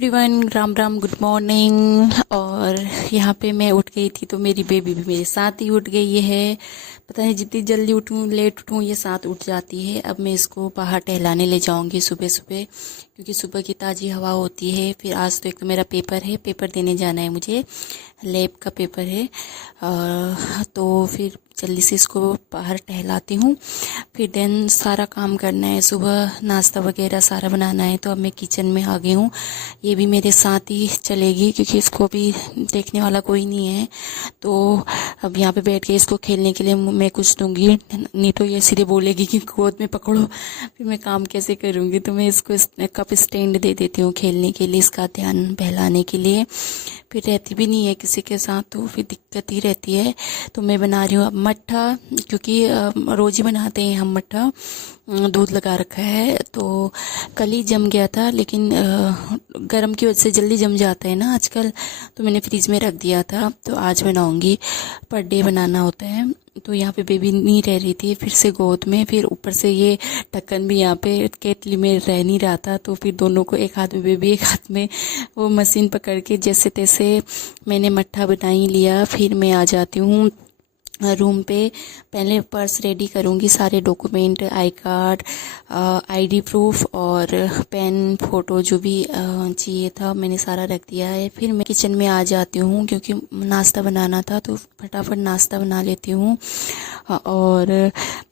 Everyone, Ram Ram, good morning. और यहाँ पे मैं उठ गई थी तो मेरी बेबी भी मेरे साथ ही उठ गई है। पता नहीं जितनी जल्दी उठूँ लेट उठूँ ये साथ उठ जाती है। अब मैं इसको बाहर टहलाने ले जाऊँगी सुबह सुबह, क्योंकि सुबह की ताज़ी हवा होती है। फिर आज तो एक तो मेरा पेपर है, पेपर देने जाना है मुझे, लैब का पेपर है। तो फिर जल्दी से इसको बाहर टहलाती हूँ। फिर देन सारा काम करना है, सुबह नाश्ता वगैरह सारा बनाना है। तो अब मैं किचन में आ गई हूँ। ये भी मेरे साथ ही चलेगी क्योंकि इसको भी देखने वाला कोई नहीं है। तो अब यहाँ पे बैठ के इसको खेलने के लिए मैं कुछ दूंगी, नहीं तो ये सीधे बोलेगी कि गोद में पकड़ो। फिर मैं काम कैसे करूँगी। तो मैं इसको कप स्टैंड दे देती हूँ खेलने के लिए, इसका ध्यान बहलाने के लिए। फिर रहती भी नहीं है किसी के साथ तो फिर दिक्कत ही रहती है। तो मैं बना रही हूँ अब मट्ठा, क्योंकि रोज़ ही बनाते हैं हम मट्ठा। दूध लगा रखा है तो कल ही जम गया था, लेकिन गर्म की वजह से जल्दी जम जाता है ना आजकल। तो मैंने फ्रिज में रख दिया था, तो आज बनाऊंगी। पर डे बनाना होता है। तो यहाँ पे बेबी नहीं रह रही थी, फिर से गोद में, फिर ऊपर से ये ढक्कन भी यहाँ पे केतली में रह नहीं रहा था। तो फिर दोनों को, एक हाथ में बेबी एक हाथ में वो मशीन पकड़ के जैसे तैसे मैंने मट्ठा बना ही लिया। फिर मैं आ जाती हूँ रूम पे। पहले पर्स रेडी करूँगी, सारे document, I card, ID proof और पेन, फ़ोटो जो भी चाहिए था मैंने सारा रख दिया है। फिर मैं किचन में आ जाती हूँ क्योंकि नाश्ता बनाना था, तो फटाफट नाश्ता बना लेती हूँ। और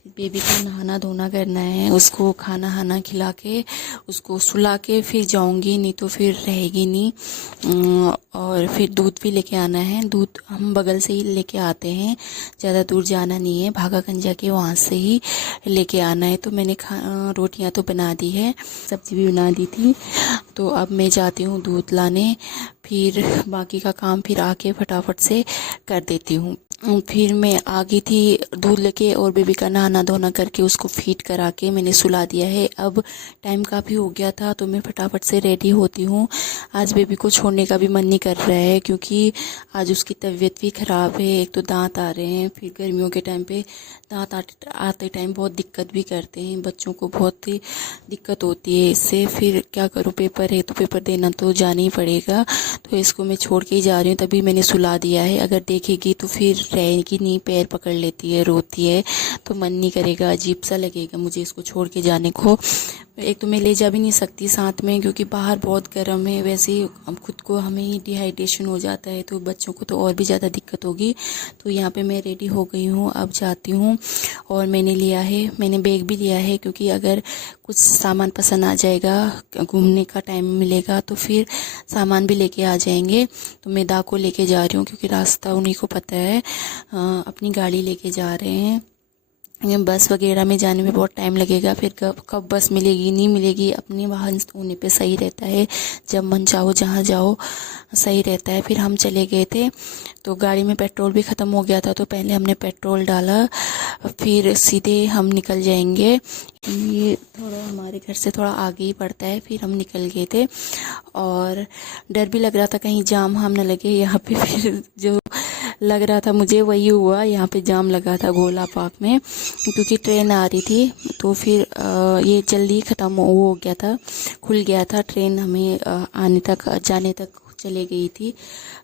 बेबी को नहाना धोना करना है, उसको खाना हाना खिला के उसको सुला के फिर जाऊंगी, नहीं तो फिर रहेगी नहीं। और फिर दूध भी लेके आना है। दूध हम बगल से ही लेके आते हैं, ज़्यादा दूर जाना नहीं है, भागा गंजा के वहाँ से ही लेके आना है। तो मैंने रोटियां तो बना दी है, सब्जी भी बना दी थी। तो अब मैं जाती हूँ दूध लाने, फिर बाकी का काम फिर आके फटाफट से कर देती हूँ। फिर मैं आ गई थी दूध लेके और बेबी का नहाना धोना करके उसको फीड करा के मैंने सुला दिया है। अब टाइम काफ़ी हो गया था तो मैं फटाफट से रेडी होती हूँ। आज बेबी को छोड़ने का भी मन नहीं कर रहा है क्योंकि आज उसकी तबीयत भी ख़राब है। एक तो दांत आ रहे हैं, फिर गर्मियों के टाइम पे दांत आते टाइम बहुत दिक्कत भी करते हैं, बच्चों को बहुत ही दिक्कत होती है इससे। फिर क्या करूँ, पेपर है तो पेपर देना तो जाना ही पड़ेगा। तो इसको मैं छोड़ के ही जा रही हूँ, तभी मैंने सुला दिया है। अगर देखेगी तो फिर रहेगी नहीं, पैर पकड़ लेती है, रोती है, तो मन नहीं करेगा, अजीब सा लगेगा मुझे इसको छोड़ के जाने को। एक तो मैं ले जा भी नहीं सकती साथ में क्योंकि बाहर बहुत गर्म है, वैसे ही खुद को हमें ही डिहाइड्रेशन हो जाता है, तो बच्चों को तो और भी ज़्यादा दिक्कत होगी। तो यहाँ पे मैं रेडी हो गई हूँ, अब जाती हूँ। और मैंने बैग भी लिया है क्योंकि अगर कुछ सामान पसंद आ जाएगा, घूमने का टाइम मिलेगा तो फिर सामान भी लेके आ जाएंगे। तो मैं दा को लेके जा रही हूँ क्योंकि रास्ता उन्हीं को पता है। अपनी गाड़ी लेके जा रहे हैं। बस वगैरह में जाने में बहुत टाइम लगेगा, फिर कब बस मिलेगी नहीं मिलेगी। अपने वाहन होने पे सही रहता है, जब मन चाहो जहाँ जाओ सही रहता है। फिर हम चले गए थे तो गाड़ी में पेट्रोल भी ख़त्म हो गया था, तो पहले हमने पेट्रोल डाला, फिर सीधे हम निकल जाएंगे। ये थोड़ा हमारे घर से थोड़ा आगे ही पड़ता है। फिर हम निकल गए थे और डर भी लग रहा था कहीं जाम हम न लगे यहाँ पे। फिर जो लग रहा था मुझे वही हुआ, यहाँ पे जाम लगा था गोला पार्क में क्योंकि ट्रेन आ रही थी। तो फिर ये जल्दी ख़त्म हो गया था, खुल गया था ट्रेन। हमें जाने तक चले गई थी,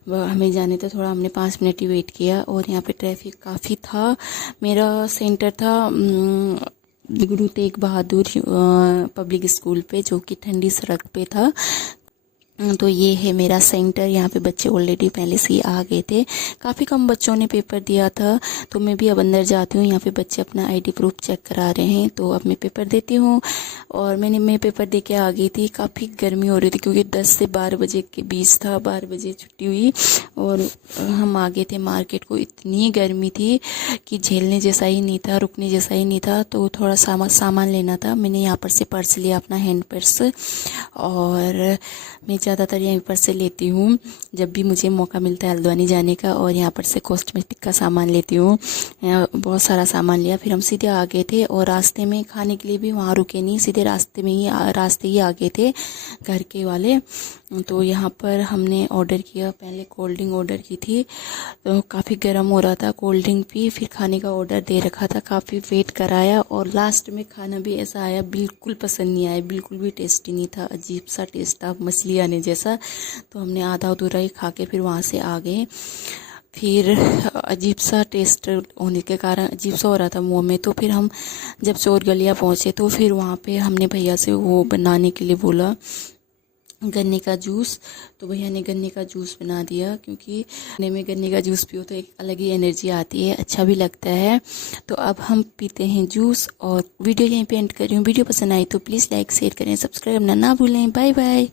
हमें जाने तक थोड़ा हमने 5 मिनट ही वेट किया। और यहाँ पे ट्रैफिक काफ़ी था। मेरा सेंटर था गुरु तेग बहादुर पब्लिक स्कूल पे, जो कि ठंडी सड़क पे था। तो ये है मेरा सेंटर। यहाँ पे बच्चे ऑलरेडी पहले से ही आ गए थे, काफ़ी कम बच्चों ने पेपर दिया था। तो मैं भी अब अंदर जाती हूँ। यहाँ पे बच्चे अपना आईडी प्रूफ चेक करा रहे हैं, तो अब मैं पेपर देती हूँ। और मैं पेपर दे के आ गई थी। काफ़ी गर्मी हो रही थी क्योंकि 10 से 12 बजे के बीच था, 12 बजे छुट्टी हुई और हम आ गए थे मार्केट को। इतनी गर्मी थी कि झेलने जैसा ही नहीं था, रुकने जैसा ही नहीं था। तो थोड़ा सामान लेना था। मैंने यहाँ पर से पर्स लिया, अपना हैंड पर्स। और मैं ज़्यादातर यहीं पर से लेती हूँ जब भी मुझे मौका मिलता है हल्द्वानी जाने का, और यहाँ पर से कॉस्मेटिक का सामान लेती हूँ। बहुत सारा सामान लिया। फिर हम सीधे आ गए थे और रास्ते में खाने के लिए भी वहाँ रुके नहीं, सीधे रास्ते ही आ गए थे घर के वाले। तो यहाँ पर हमने ऑर्डर किया, पहले कोल्ड ड्रिंक ऑर्डर की थी, तो काफ़ी गर्म हो रहा था, कोल्ड ड्रिंक पी, फिर खाने का ऑर्डर दे रखा था, काफ़ी वेट कराया और लास्ट में खाना भी ऐसा आया बिल्कुल पसंद नहीं आया, बिल्कुल भी टेस्टी नहीं था, अजीब सा टेस्ट था, मछली आने पीने जैसा। तो हमने आधा अधूरा ही खा के फिर वहाँ से आ गए। फिर अजीब सा टेस्ट होने के कारण अजीब सा हो रहा था मुंह में। तो फिर हम जब चोर गलिया पहुँचे तो फिर वहाँ पे हमने भैया से वो बनाने के लिए बोला गन्ने का जूस। तो भैया ने गन्ने का जूस बना दिया, क्योंकि गन्ने में गन्ने का जूस पियो तो एक अलग ही एनर्जी आती है, अच्छा भी लगता है। तो अब हम पीते हैं जूस। और वीडियो यहीं पे एंड कर रही हूँ। वीडियो पसंद आई तो प्लीज़ लाइक शेयर करें, सब्सक्राइब करना ना भूलें। Bye bye.